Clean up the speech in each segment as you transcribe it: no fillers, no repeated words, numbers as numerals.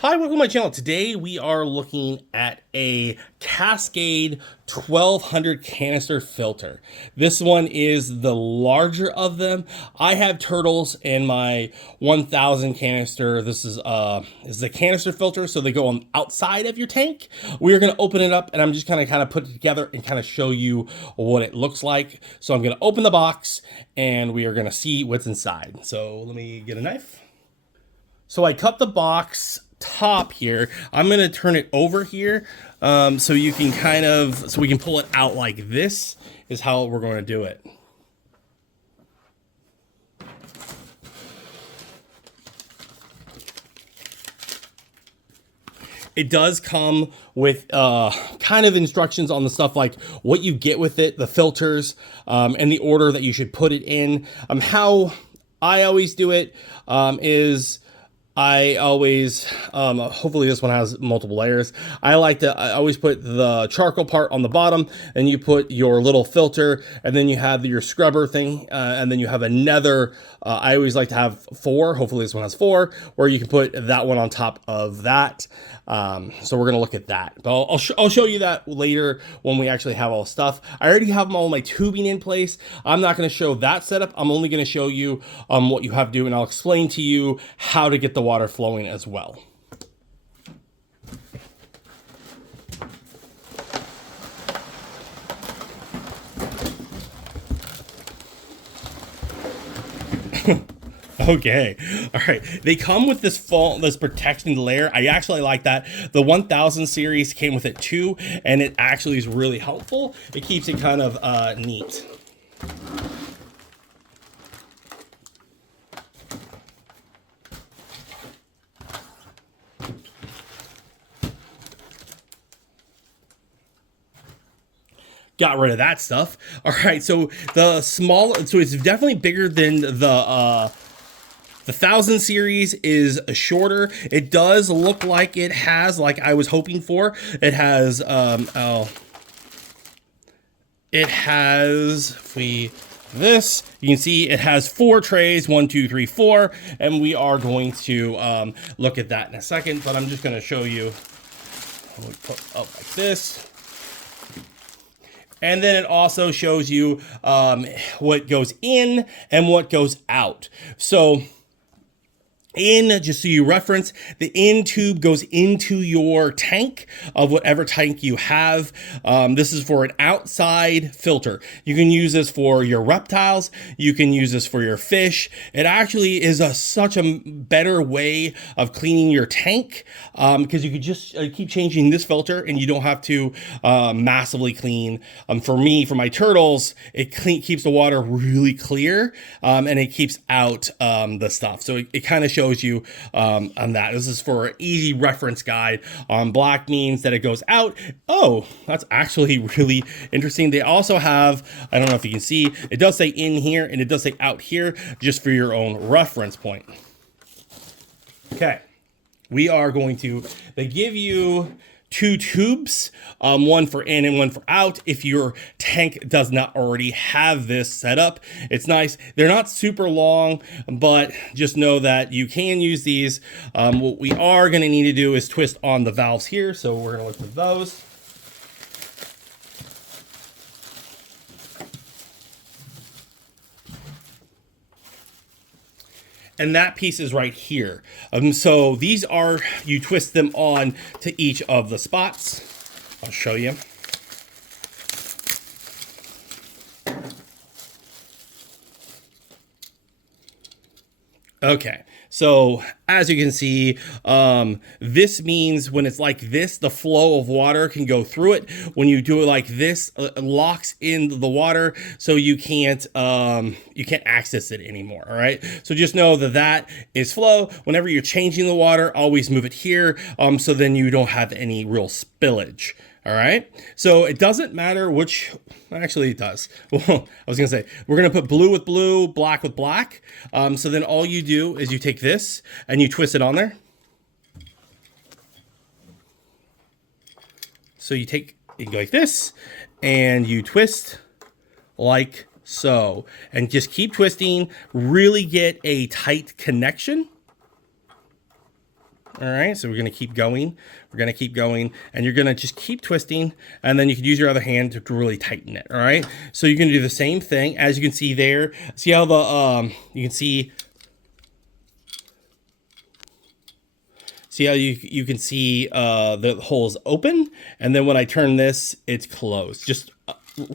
Hi, welcome to my channel. Today we are looking at a Cascade 1200 canister filter. This one is the larger of them. I have turtles in my 1000 canister. This is a canister filter, so they go on the outside of your tank. We're going to open it up and I'm just going to kind of put it together and kind of show you what it looks like. So I'm going to open the box and we are going to see what's inside. So let me get a knife. So I cut the box top here. I'm going to turn it over here so you can so we can pull it out like this is how we're going to do it. It does come with kind of instructions on the stuff like what you get with it, the filters, and the order that you should put it in. How I always do it is I always, hopefully this one has multiple layers. I always put the charcoal part on the bottom, and you put your little filter, and then you have your scrubber thing, and then you have another, I always like to have 4, hopefully this one has 4, where you can put that one on top of that. So we're gonna look at that, but I'll show you that later when we actually have all the stuff. I already have all my tubing in place. I'm not gonna show that setup. I'm only gonna show you what you have to do, and I'll explain to you how to get the water flowing as well. Okay, all right. They come with this protection layer. I actually like that. The 1000 series came with it too, and it actually is really helpful. It keeps it kind of neat. Got rid of that stuff. All right, so so it's definitely bigger than the 1000 series is shorter. It does look like it has, like I was hoping for. It has, this, you can see it has 4 trays, 1, 2, 3, 4, and we are going to look at that in a second, but I'm just going to show you. I'll put it up like this. And then it also shows you what goes in and what goes out. So just so you reference, the in tube goes into your tank of whatever tank you have. This is for an outside filter. You can use this for your reptiles. You can use this for your fish. It actually is such a better way of cleaning your tank because you could just keep changing this filter and you don't have to massively clean. For my turtles, it keeps the water really clear and it keeps out the stuff. So it kind of shows you on that. This is for an easy reference guide. Black means that it goes out. Oh, that's actually really interesting. They also have, I don't know if you can see, it does say in here and it does say out here, just for your own reference point. Okay, they give you 2 tubes, one for in and one for out. If your tank does not already have this set up, it's nice. They're not super long, but just know that you can use these. What we are going to need to do is twist on the valves here. So we're going to look at those. And that piece is right here. So these are, you twist them on to each of the spots. I'll show you. Okay, so as you can see, this means when it's like this, the flow of water can go through it. When you do it like this, it locks in the water, so you can't access it anymore. All right, so just know that that is flow. Whenever you're changing the water, always move it here, so then you don't have any real spillage. All right, so it doesn't matter which, actually it does. Well, I was gonna say, we're gonna put blue with blue, black with black. So then all you do is you take this and you twist it on there. So you go like this and you twist like so, and just keep twisting, really get a tight connection. All right, so we're gonna keep going. We're gonna keep going, and you're gonna just keep twisting, and then you can use your other hand to really tighten it. All right, so you're gonna do the same thing. As you can see there, see how the you can see how you can see the hole is open, and then when I turn this, it's closed. Just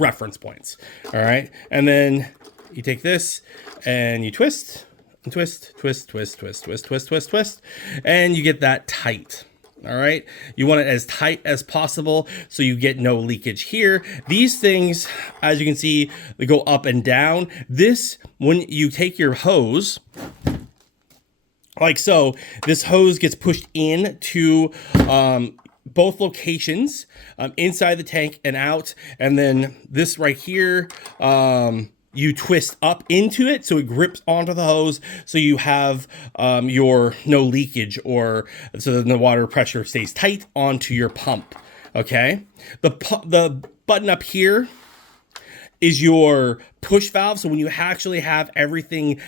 reference points. All right, and then you take this and you twist. Twist, twist, twist, twist, twist, twist, twist, twist, and you get that tight. All right, you want it as tight as possible so you get no leakage here. These things, as you can see, they go up and down. This, when you take your hose, like so, this hose gets pushed in to both locations, inside the tank and out, and then this right here, you twist up into it so it grips onto the hose, so you have your no leakage, or so the water pressure stays tight onto your pump. Okay, the button up here is your push valve. So when you actually have everything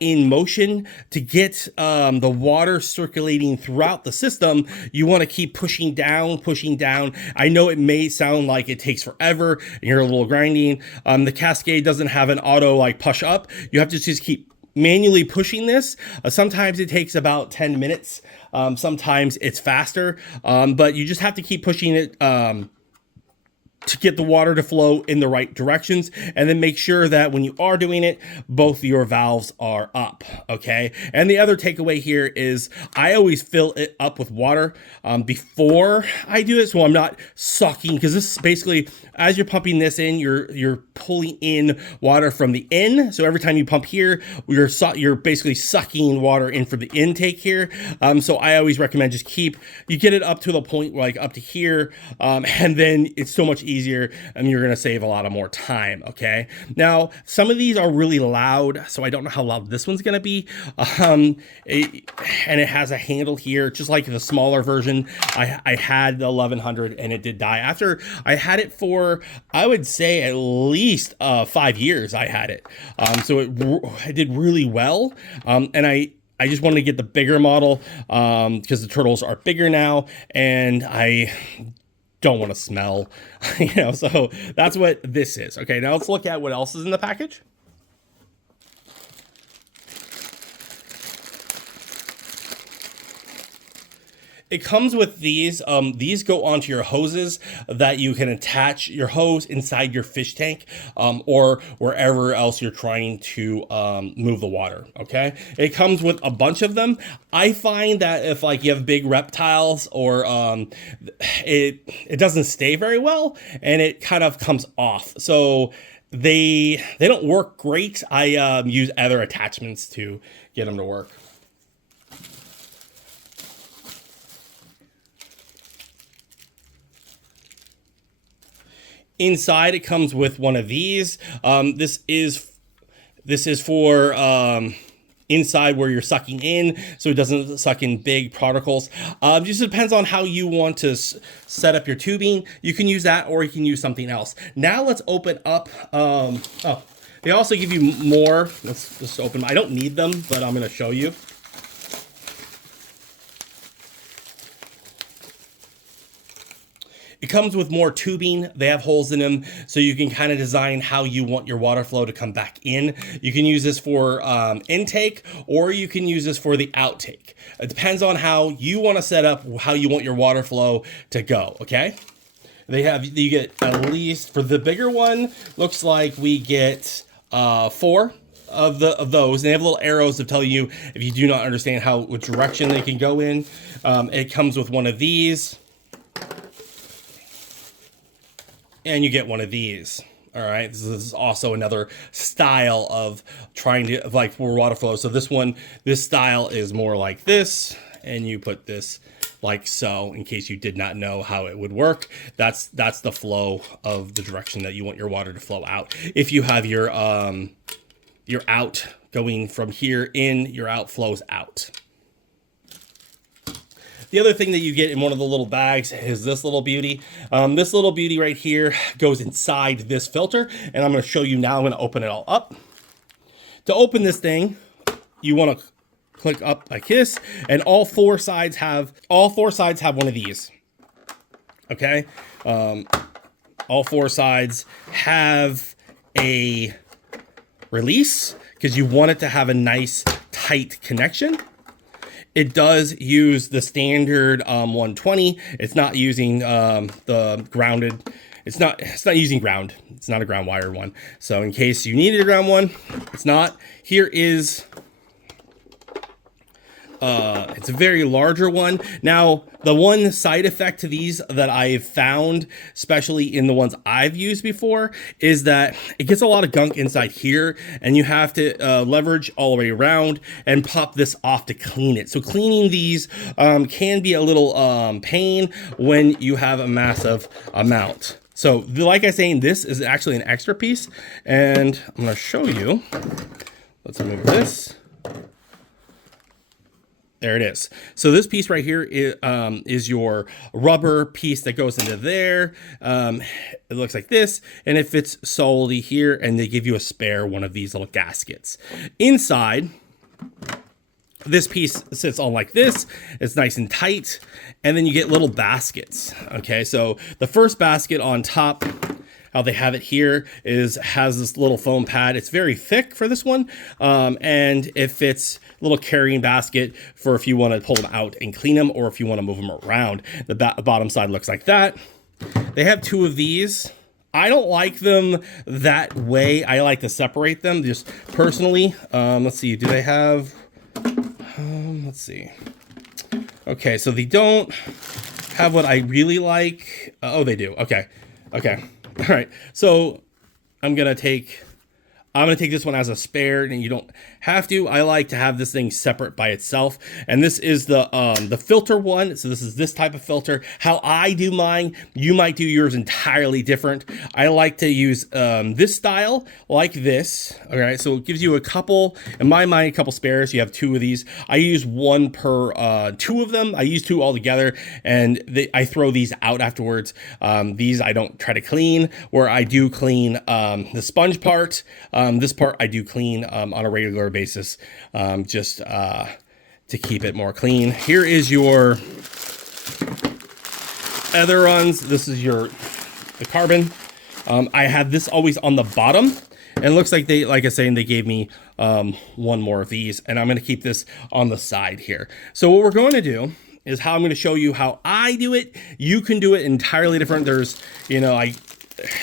in motion to get the water circulating throughout the system, you want to keep pushing down, pushing down. I know it may sound like it takes forever and you're a little grinding. The Cascade doesn't have an auto like push up. You have to just keep manually pushing this. Sometimes it takes about 10 minutes. Sometimes it's faster, but you just have to keep pushing it to get the water to flow in the right directions, and then make sure that when you are doing it, both your valves are up. Okay, and the other takeaway here is I always fill it up with water before I do it, so I'm not sucking, because this is basically, as you're pumping this in, you're pulling in water from the in. So every time you pump here, you're basically sucking water in from the intake here. So I always recommend just you get it up to the point like up to here, and then it's so much easier, and you're gonna save a lot of more time. Okay, now some of these are really loud, so I don't know how loud this one's gonna be. And it has a handle here, just like the smaller version. I had the 1100 and it did die after I had it for, I would say, at least 5 years. I had it, so it did really well, and I just wanted to get the bigger model because the turtles are bigger now, and I don't want to smell, so that's what this is. Okay, now let's look at what else is in the package. It comes with these. These go onto your hoses that you can attach your hose inside your fish tank, or wherever else you're trying to move the water. Okay, it comes with a bunch of them. I find that if like you have big reptiles, or it doesn't stay very well, and it kind of comes off. So they don't work great. I use other attachments to get them to work. Inside, it comes with one of these. This is for inside where you're sucking in, so it doesn't suck in big particles. Just depends on how you want to set up your tubing. You can use that, or you can use something else. Now let's open up. They also give you more. Let's just open. I don't need them, but I'm going to show you. It comes with more tubing. They have holes in them, so you can kind of design how you want your water flow to come back in. You can use this for intake, or you can use this for the outtake. It depends on how you want to set up how you want your water flow to go, okay? You get at least, for the bigger one, looks like we get 4 of those. And they have little arrows to tell you if you do not understand what direction they can go in. It comes with one of these. And you get one of these. All right, this is also another style of trying to, like, for water flow. So this style is more like this, and you put this like so, in case you did not know how it would work. That's the flow of the direction that you want your water to flow out. If you have your out going from here in, your out flows out. The other thing that you get in one of the little bags is this little beauty. This little beauty right here goes inside this filter, and I'm going to show you now. I'm going to open it all up. To open this thing, you want to click up like this, and all four sides have one of these. Okay, all four sides have a release because you want it to have a nice tight connection. It does use the standard 120. It's not using the grounded. It's not using ground. It's not a ground wire one. So in case you needed a ground one, it's not. Here is it's a very larger one. Now, the one side effect to these that I've found, especially in the ones I've used before, is that it gets a lot of gunk inside here, and you have to leverage all the way around and pop this off to clean it. So cleaning these can be a little pain when you have a massive amount. So like I was saying, this is actually an extra piece, and I'm going to show you. Let's remove this. There it is. So this piece right here is your rubber piece that goes into there. It looks like this, and it fits solidly here, and they give you a spare one of these little gaskets. Inside, this piece sits on like this. It's nice and tight, and then you get little baskets. Okay, so the first basket on top, how they have it here has this little foam pad. It's very thick for this one, and it fits a little carrying basket for if you want to pull them out and clean them, or if you want to move them around. The bottom side looks like that. They have two of these. I don't like them that way. I like to separate them just personally. Let's see, do they have, let's see. Okay, so they don't have what I really like. Oh, they do. Okay. All right, so I'm gonna take this one as a spare, and you don't have to. I like to have this thing separate by itself, and this is the filter one. So this is this type of filter. How I do mine, you might do yours entirely different. I like to use this style like this. All right, so it gives you a couple, in my mind, a couple spares. You have two of these. I use one per two of them. I use two all together, and I throw these out afterwards. These I don't try to clean, where I do clean the sponge part. This part I do clean on a regular basis, just to keep it more clean. Here is your other runs. This is the carbon. I have this always on the bottom, and it looks like they, like I was saying, they gave me one more of these, and I'm going to keep this on the side here. So what we're going to do is how I'm going to show you how I do it. You can do it entirely different. There's,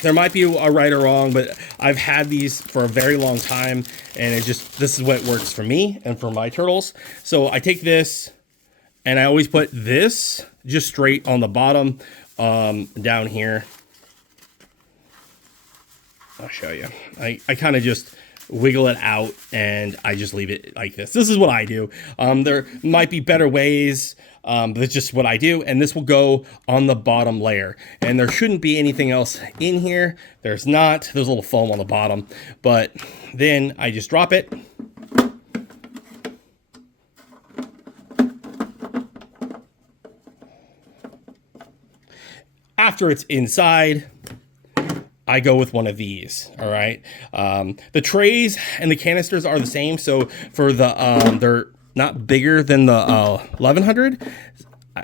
there might be a right or wrong, but I've had these for a very long time, and this is what works for me and for my turtles. So I take this, and I always put this just straight on the bottom, down here. I'll show you. I kind of just wiggle it out, and I just leave it like this. This is what I do. There might be better ways, but it's just what I do, and this will go on the bottom layer, and there shouldn't be anything else in here. There's not. There's a little foam on the bottom, but then I just drop it. After it's inside, I go with one of these. All right. The trays and the canisters are the same. So for the, they're not bigger than the 1100.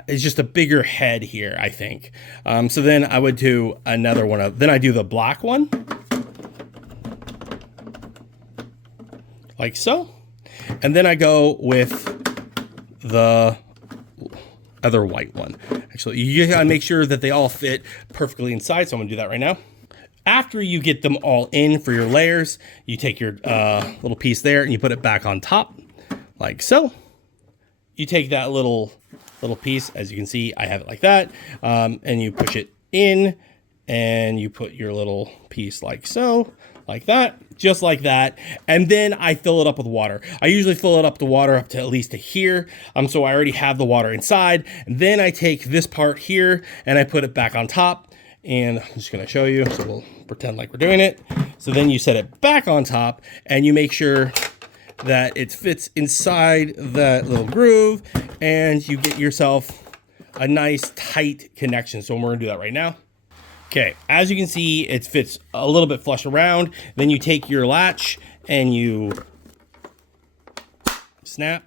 It's just a bigger head here, I think. So then I would do another one then I do the black one, like so. And then I go with the other white one. Actually, you gotta make sure that they all fit perfectly inside. So I'm gonna do that right now. After you get them all in for your layers, you take your little piece there and you put it back on top, like so. You take that little piece, as you can see, I have it like that, and you push it in, and you put your little piece like so, like that, just like that, and then I fill it up with water. I usually fill it up to water up to at least to here, so I already have the water inside, and then I take this part here, and I put it back on top, and I'm just gonna show you, so we'll pretend like we're doing it. So then you set it back on top, and you make sure that it fits inside that little groove, and you get yourself a nice tight connection. So we're gonna do that right now. Okay, as you can see, it fits a little bit flush around. Then you take your latch and you snap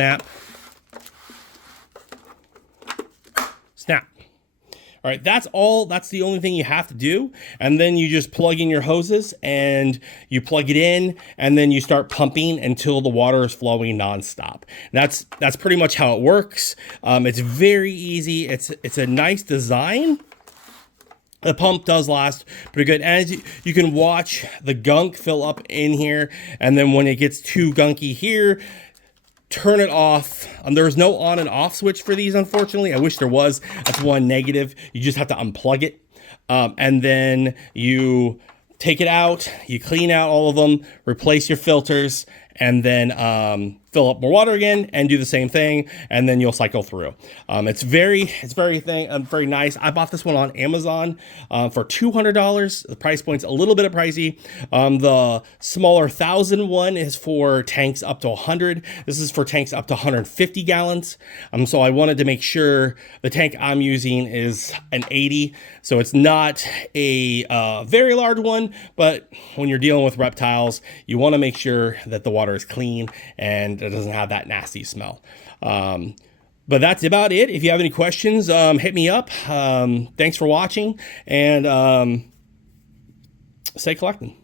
snap, snap. All right, that's all. That's the only thing you have to do. And then you just plug in your hoses and you plug it in, and then you start pumping until the water is flowing nonstop. That's pretty much how it works. It's very easy. It's a nice design. The pump does last pretty good. As you can watch the gunk fill up in here, and then when it gets too gunky here, turn it off. There's no on and off switch for these, unfortunately. I wish there was. That's one negative. You just have to unplug it. And then you take it out, you clean out all of them, replace your filters, and then fill up more water again and do the same thing, and then you'll cycle through. It's very nice. I bought this one on Amazon for $200. The price point's a little bit pricey. The smaller 1,000 one is for tanks up to 100. This is for tanks up to 150 gallons. So I wanted to make sure the tank I'm using is an 80. So it's not a very large one, but when you're dealing with reptiles, you want to make sure that the water is clean and it doesn't have that nasty smell. But that's about it. If you have any questions, hit me up. Thanks for watching, and stay collecting.